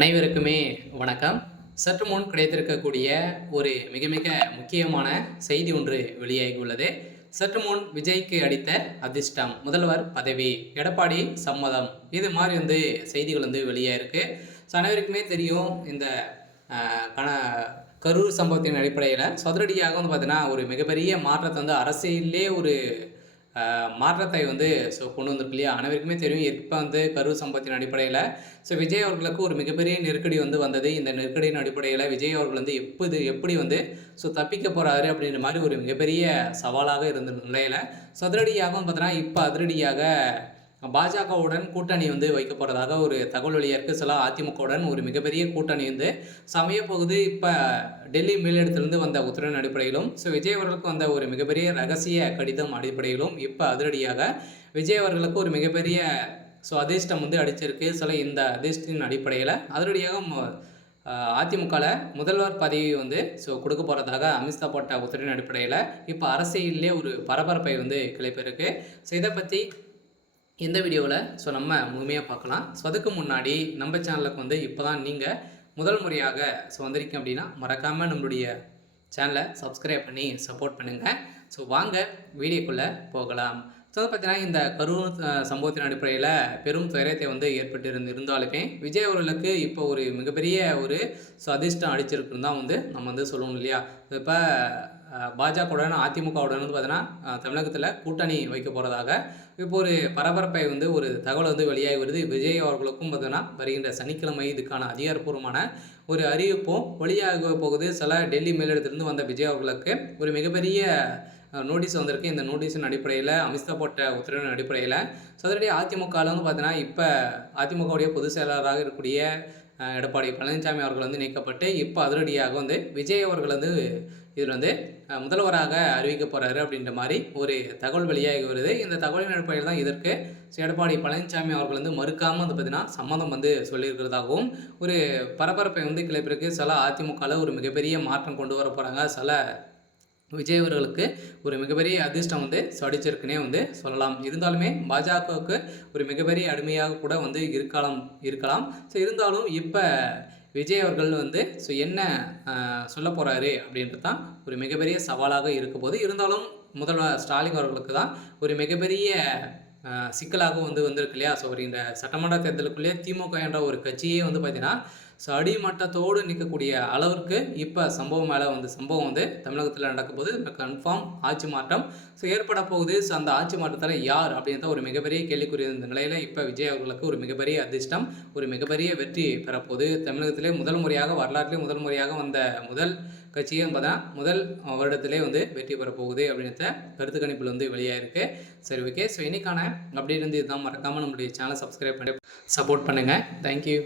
அனைவருக்குமே வணக்கம். சற்று முன் கிடைத்திருக்கக்கூடிய ஒரு மிக மிக முக்கியமான செய்தி ஒன்று வெளியாகியுள்ளது. சற்று முன் விஜய்க்கு அடித்த அதிர்ஷ்டம், முதல்வர் பதவி, எடப்பாடி சம்மதம், இது மாதிரி செய்திகள் வெளியாயிருக்கு. ஸோ அனைவருக்குமே தெரியும், இந்த கண கரூர் சம்பவத்தின் அடிப்படையில் சதுரடியாக பார்த்தீங்கன்னா ஒரு மிகப்பெரிய மாற்றத்தை அரசியலே ஒரு மாற்றத்தை கொண்டு வந்திருக்கு இல்லையா? அனைவருக்குமே தெரியும். இப்போ கரூர் சம்பவத்தின் அடிப்படையில் விஜய் அவர்களுக்கு ஒரு மிகப்பெரிய நெருக்கடி வந்தது. இந்த நெருக்கடியின் அடிப்படையில் விஜய் அவர்கள் எப்படி தப்பிக்க போகிறாரு அப்படின்ற மாதிரி ஒரு மிகப்பெரிய சவாலாக இருந்த நிலையில் சதுரடியாகவும் பார்த்தீங்கன்னா இப்போ அதிரடியாக பாஜகவுடன் கூட்டணி வைக்க போகிறதாக ஒரு தகவல் வெளியாக இருக்குது. சில அதிமுகவுடன் ஒரு மிகப்பெரிய கூட்டணி சமய போகுது. இப்போ டெல்லி மேலிடத்திலிருந்து வந்த உத்தரவின் அடிப்படையிலும் விஜய் அவர்களுக்கு வந்த ஒரு மிகப்பெரிய ரகசிய கடிதம் அடிப்படையிலும் இப்போ அதிரடியாக விஜய் அவர்களுக்கு ஒரு மிகப்பெரிய அதிர்ஷ்டம் அடிச்சிருக்கு. சில இந்த அதிர்ஷ்டத்தின் அடிப்படையில் அதிரடியாக அதிமுகவில் முதல்வர் பதவி கொடுக்க போகிறதாக அமித்ஷா போட்ட உத்தரவின் அடிப்படையில் இப்போ அரசியலிலே ஒரு பரபரப்பை கிளப்பியிருக்கு. ஸோ இதை பற்றி இந்த வீடியோவில் நம்ம முழுமையாக பார்க்கலாம். அதுக்கு முன்னாடி நம்ம சேனலுக்கு இப்போ தான் நீங்கள் முதல் முறையாக வந்திருக்கீங்க அப்படின்னா மறக்காமல் நம்மளுடைய சேனலை சப்ஸ்கிரைப் பண்ணி சப்போர்ட் பண்ணுங்கள். வாங்க வீடியோக்குள்ளே போகலாம். பார்த்தீங்கன்னா இந்த கரூர் சம்பவத்தின் அடிப்படையில் பெரும் துயரத்தை ஏற்பட்டு இருந்தாலுமே விஜய் அவர்களுக்கு இப்போ ஒரு மிகப்பெரிய ஒரு அதிர்ஷ்டம் அடிச்சிருக்குன்னு தான் நம்ம சொல்லணும் இல்லையா? இப்போ பாஜகவுடன் அதிமுகவுடன் பார்த்தீங்கன்னா தமிழகத்தில் கூட்டணி வைக்க போகிறதாக இப்போ ஒரு பரபரப்பை ஒரு தகவல் வெளியாகி வருது. விஜய் அவர்களுக்கும் பார்த்தீங்கன்னா வருகின்ற சனிக்கிழமை இதுக்கான அதிகாரப்பூர்வமான ஒரு அறிவிப்பும் வெளியாக போகுது. சில டெல்லி மேலிடத்திலிருந்து வந்த விஜய் அவர்களுக்கு ஒரு மிகப்பெரிய நோட்டீஸ் வந்திருக்கு. இந்த நோட்டீஸின் அடிப்படையில் அமித்ஷா போட்ட உத்தரவின் அடிப்படையில் அதனுடைய அதிமுகவில் பார்த்தீங்கன்னா இப்போ அதிமுகவுடைய பொதுச் செயலாளராக இருக்கக்கூடிய எடப்பாடி பழனிசாமி அவர்கள் நீக்கப்பட்டு இப்போ அதிரடியாக விஜய் அவர்கள் இதில் முதல்வராக அறிவிக்க போகிறாரு அப்படின்ற மாதிரி ஒரு தகவல் வெளியாகி வருது. இந்த தகவலின் அடிப்படையில் தான் இதற்கு எடப்பாடி பழனிசாமி அவர்கள் மறுக்காமல் பார்த்தீங்கன்னா சம்மதம் சொல்லியிருக்கிறதாகவும் ஒரு பரபரப்பை கிளப்பிருக்கு. சில அதிமுகவில் ஒரு மிகப்பெரிய மாற்றம் கொண்டு வர போகிறாங்க. சில விஜய் அவர்களுக்கு ஒரு மிகப்பெரிய அதிர்ஷ்டம் அடிச்சிருக்குன்னே சொல்லலாம். இருந்தாலுமே பாஜகவுக்கு ஒரு மிகப்பெரிய அடிமையாக கூட இருக்கலாம். ஸோ இருந்தாலும் இப்போ விஜய் அவர்கள் என்ன சொல்ல போகிறாரு அப்படின்றது தான் ஒரு மிகப்பெரிய சவாலாக இருக்க போது. இருந்தாலும் முதல்வர் ஸ்டாலின் அவர்களுக்கு தான் ஒரு மிகப்பெரிய சிக்கலாக வந்திருக்கு இல்லையா? இந்த சட்டமன்ற தேர்தலுக்குள்ளேயே திமுக என்ற ஒரு கட்சியே பார்த்தீங்கன்னா அடிமட்டத்தோடு நிற்கக்கூடிய அளவிற்கு இப்போ சம்பவம் மேலே சம்பவம் தமிழகத்தில் நடக்கும்போது கன்ஃபார்ம் ஆட்சி மாற்றம் ஏற்பட போகுது. அந்த ஆட்சி மாற்றத்தில் யார் அப்படின்ற ஒரு மிகப்பெரிய கேள்விக்குரிய இந்த நிலையில் இப்போ விஜய் அவர்களுக்கு ஒரு மிகப்பெரிய அதிர்ஷ்டம், ஒரு மிகப்பெரிய வெற்றி பெறப்போகுது. தமிழகத்திலே முதல் முறையாக வரலாற்றிலே முதல் முறையாக வந்த முதல் கட்சியை பார்த்தா முதல் வருடத்திலே வெற்றி பெறப்போகுது அப்படின்ற கருத்து கணிப்பில் வெளியாயிருக்கு. சரி, ஓகே. இன்னைக்கான அப்படி இதுதான். மறக்காமல் நம்மளுடைய சேனலை சப்ஸ்கிரைப் பண்ணி சப்போர்ட் பண்ணுங்கள். தேங்க்யூ.